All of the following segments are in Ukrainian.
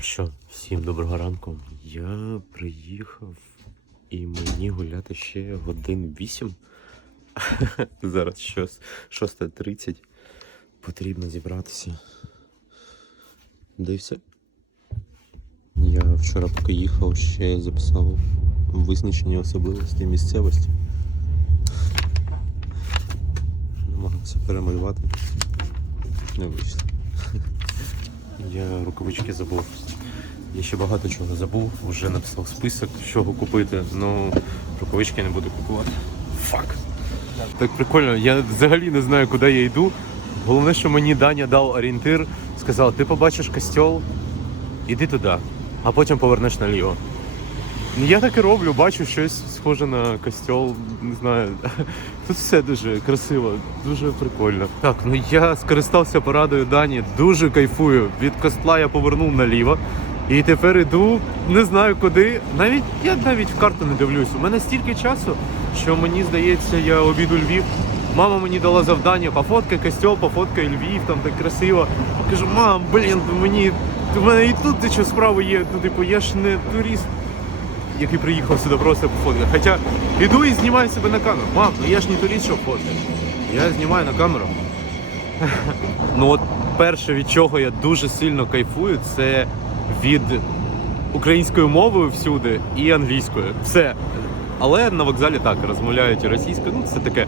Що, всім доброго ранку. Я приїхав і мені гуляти ще годин 8. Зараз щось 6.30. Потрібно зібратися. Все. Я вчора, поки їхав, ще записав визначення особливостей місцевості. Намагався перемалювати. Не вийшло. Я рукавички забув. Я ще багато чого забув, вже написав список, чого купити, ну рукавички не буду купувати. Фак. Так прикольно, я взагалі не знаю, куди я йду. Головне, що мені Даня дав орієнтир, сказав, ти побачиш костьол, іди туди, а потім повернеш наліво. Ну, Я так і роблю, бачу щось схоже на костьол, не знаю. Тут все дуже красиво, дуже прикольно. Так, ну я скористався порадою Дані, дуже кайфую. Від костла я повернув наліво. І тепер іду, не знаю куди. Навіть я навіть в карту не дивлюсь. У мене стільки часу, що мені здається, я обіду Львів. Мама мені дала завдання, пофоткай костьол, пофоткай Львів, там так красиво. Кажу, мам, блін, мені у мене і тут дещо справи є. Ну, типу, я ж не турист який приїхав сюди просто пофоткати. Хоча іду і знімаю себе на камеру. Мам, ну я ж не турист, щоб фоткати. Я знімаю на камеру. Ну от перше, від чого я дуже сильно кайфую, це від української мови всюди і англійської. Все. Але на вокзалі так розмовляють російською, ну це таке.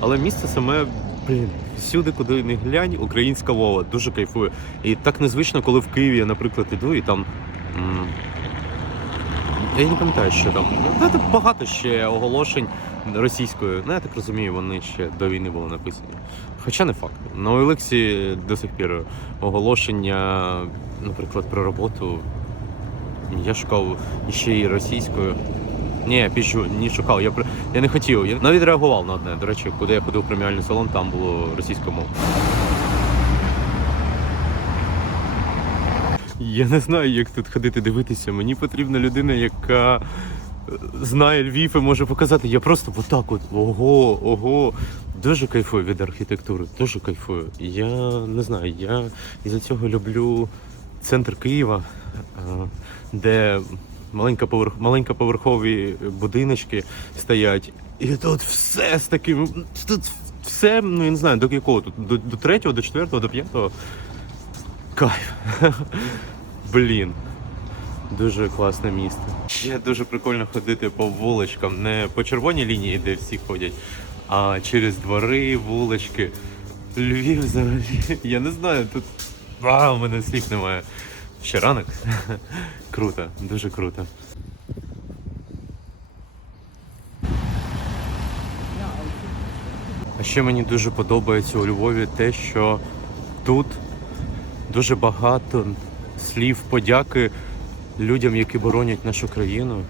Але місце саме, блін, всюди, куди не глянь, українська мова, дуже кайфую. І так незвично, коли в Києві я, наприклад, іду і там. я не пам'ятаю, що там. Ну, там багато ще оголошень російською. Ну, я так розумію, вони ще до війни були написані. Хоча не факт. На OLX до сих пір оголошення, наприклад, про роботу. Я шукав ще й російською. Ні, пішу, не шукав. Я, я не хотів. Я навіть реагував на одне. До речі, куди я ходив в преміальний салон, там було російською мовою. Я не знаю, як тут ходити дивитися. Мені потрібна людина, яка знає Львів і може показати. Я просто отак от ого, ого. Дуже кайфую від архітектури, дуже кайфую. Я не знаю, я із-за цього люблю центр Києва, е, де маленька поверх, маленькоповерхові будиночки стоять. І тут все з таким. Тут все, ну я не знаю, до якого тут, до, до третього, до четвертого, до п'ятого. Кайф. Блін. Дуже класне місто. Ще дуже прикольно ходити по вуличкам, не по червоній лінії, де всі ходять, а через двори, вулички. Львів взагалі. Я не знаю, тут. А, у мене слів немає. Ще ранок. круто, дуже круто. А ще мені дуже подобається у Львові те, що тут дуже багато слів подяки людям, які боронять нашу країну,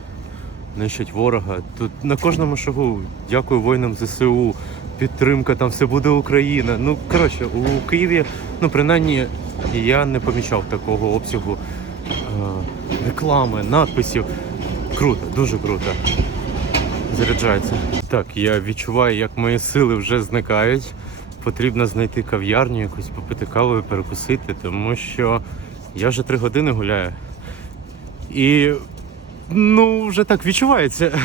нищать ворога. Тут на кожному шагу дякую воїнам ЗСУ, підтримка, там все буде Україна. Ну, коротше, у Києві, ну принаймні, я не помічав такого обсягу е, реклами, надписів. Круто, дуже круто. Заряджається. Так, я відчуваю, як мої сили вже зникають. Потрібно знайти кав'ярню, якусь попити каву і перекусити, тому що я вже три години гуляю. І ну, вже так відчувається.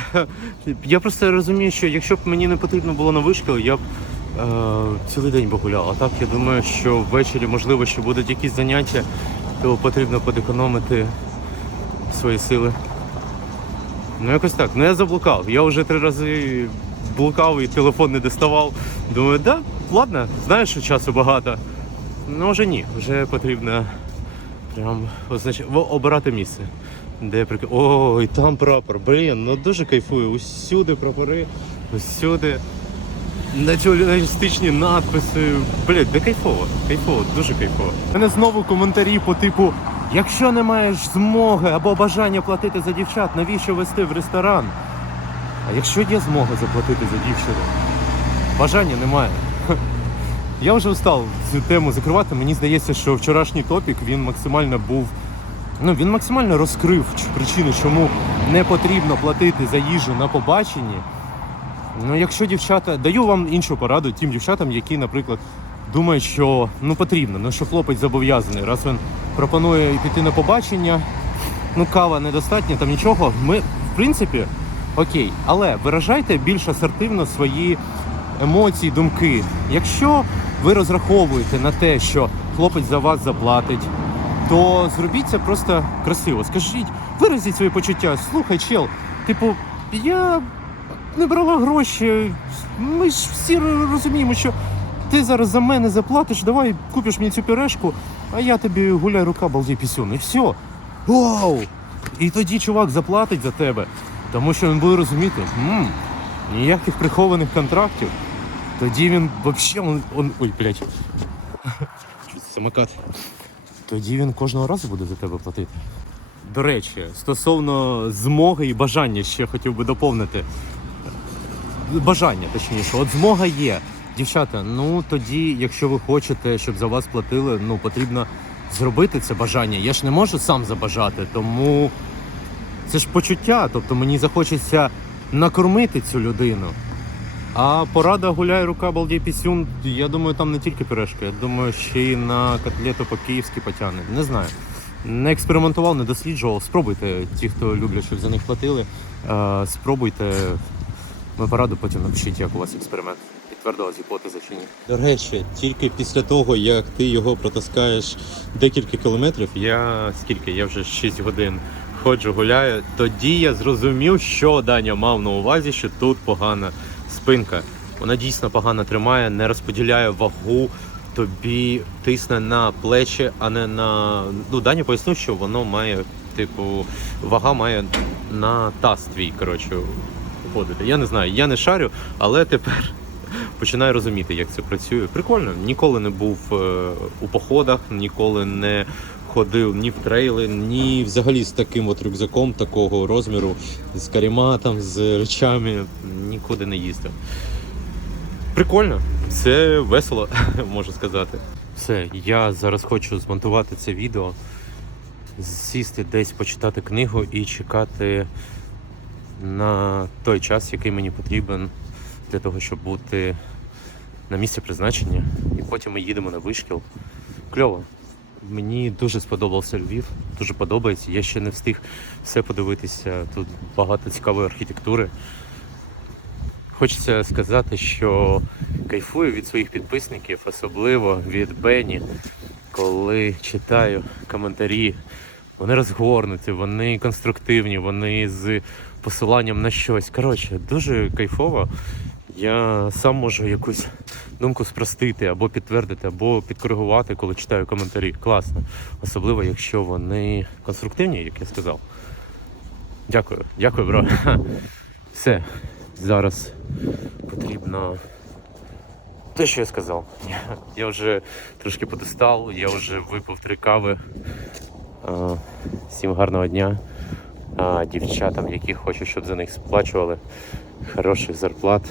Я просто розумію, що якщо б мені не потрібно було на вишкіл, я б е, цілий день би гуляв. А так я думаю, що ввечері, можливо, що будуть якісь заняття, то потрібно подекономити свої сили. Ну якось так. Ну я заблукав. Я вже три рази блукав і телефон не доставав. Думаю, да, ладно, знаєш, що часу багато. Ну вже ні, вже потрібно прям означ... во- обирати місце. Де прик... О, і там прапор. Блін, ну дуже кайфую. Усюди прапори, усюди. Націоналістичні надписи. Блін, де кайфово, кайфово, дуже кайфово. У мене знову коментарі по типу: якщо не маєш змоги або бажання платити за дівчат, навіщо вести в ресторан? А якщо є змога заплатити за дівчину, бажання немає. Я вже устав цю тему закривати. Мені здається, що вчорашній топік він максимально був. Ну, він максимально розкрив причини, чому не потрібно платити за їжу на побаченні. Ну, якщо дівчата, даю вам іншу пораду тим дівчатам, які, наприклад, думають, що ну потрібно, ну що хлопець зобов'язаний. Раз він пропонує піти на побачення, ну кава недостатньо, там нічого. Ми, в принципі, окей, але виражайте більш асертивно свої емоції, думки. Якщо ви розраховуєте на те, що хлопець за вас заплатить, то зробіть це просто красиво. Скажіть, виразіть свої почуття. Слухай, чел, типу, я не брала гроші. Ми ж всі розуміємо, що ти зараз за мене заплатиш, давай купиш мені цю пюрешку, а я тобі гуляй рука, балдій пісюн. І все. Вау! І тоді чувак заплатить за тебе, тому що він буде розуміти, м ніяких прихованих контрактів. Тоді він взагалі. Он, он, ой, блядь. Самокат. Тоді він кожного разу буде за тебе платити. До речі, стосовно змоги і бажання ще хотів би доповнити. Бажання, точніше, от змога є. Дівчата, ну тоді, якщо ви хочете, щоб за вас платили, ну потрібно зробити це бажання. Я ж не можу сам забажати, тому це ж почуття. Тобто мені захочеться накормити цю людину. А порада гуляй рука, балдій пісюн. Я думаю, там не тільки пюрешка, я думаю, ще й на котлету по-київськи потягне. Не знаю. Не експериментував, не досліджував. Спробуйте, ті, хто люблять, щоб за них платили. Е, спробуйте. Ми пораду потім напишіть, як у вас експеримент. Підтвердилась гіпотеза чи ні. До речі, тільки після того, як ти його протаскаєш декілька кілометрів, я скільки? Я вже 6 годин ходжу, гуляю. Тоді я зрозумів, що Даня мав на увазі, що тут погана спинка. Вона дійсно погано тримає, не розподіляє вагу, тобі тисне на плечі, а не на. Ну, Даня пояснив, що воно має, типу, вага має на таз твій, коротше, входити. Я не знаю, я не шарю, але тепер починаю розуміти, як це працює. Прикольно, ніколи не був е, у походах, ніколи не ходив ні в трейли, ні взагалі з таким от рюкзаком такого розміру, з каріматом, з речами, нікуди не їздив. Прикольно, це весело, можу сказати. Все, я зараз хочу змонтувати це відео, сісти десь почитати книгу і чекати на той час, який мені потрібен для того, щоб бути на місці призначення. І потім ми їдемо на вишкіл. Кльово. Мені дуже сподобався Львів, дуже подобається. Я ще не встиг все подивитися. Тут багато цікавої архітектури. Хочеться сказати, що кайфую від своїх підписників, особливо від Бені, коли читаю коментарі. Вони розгорнуті, вони конструктивні, вони з посиланням на щось. Коротше, дуже кайфово. Я сам можу якусь думку спростити або підтвердити, або підкоригувати, коли читаю коментарі. Класно. Особливо, якщо вони конструктивні, як я сказав. Дякую, дякую, бро. Все. Зараз потрібно. Те, що я сказав. Я, вже трошки потестав, я вже випив три кави. Всім гарного дня. А, дівчатам, які хочу, щоб за них сплачували хороших зарплат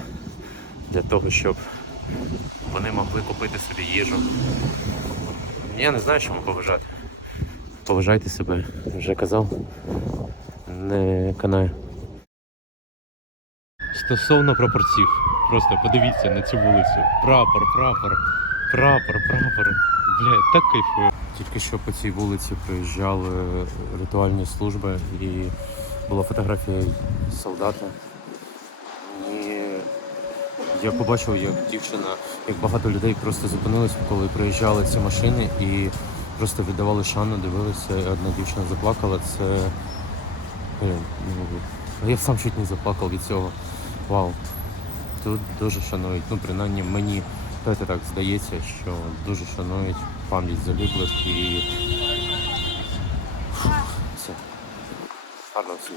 для того, щоб вони могли купити собі їжу. Я не знаю, чому поважати. Поважайте себе, вже казав. Не канає. Стосовно прапорців, просто подивіться на цю вулицю. Прапор, прапор, прапор, прапор. Бля, так кайфую. Тільки що по цій вулиці приїжджали ритуальні служби і була фотографія солдата. І я побачив, як дівчина, як багато людей просто зупинились, коли приїжджали ці машини і просто віддавали шану, дивилися, і одна дівчина заплакала. Це. Ну, я сам чуть не заплакав від цього. Вау. Тут дуже шанують. Ну, принаймні мені знаєте, так здається, що дуже шанують пам'ять заліглих і. Фух, все. Гарного всім.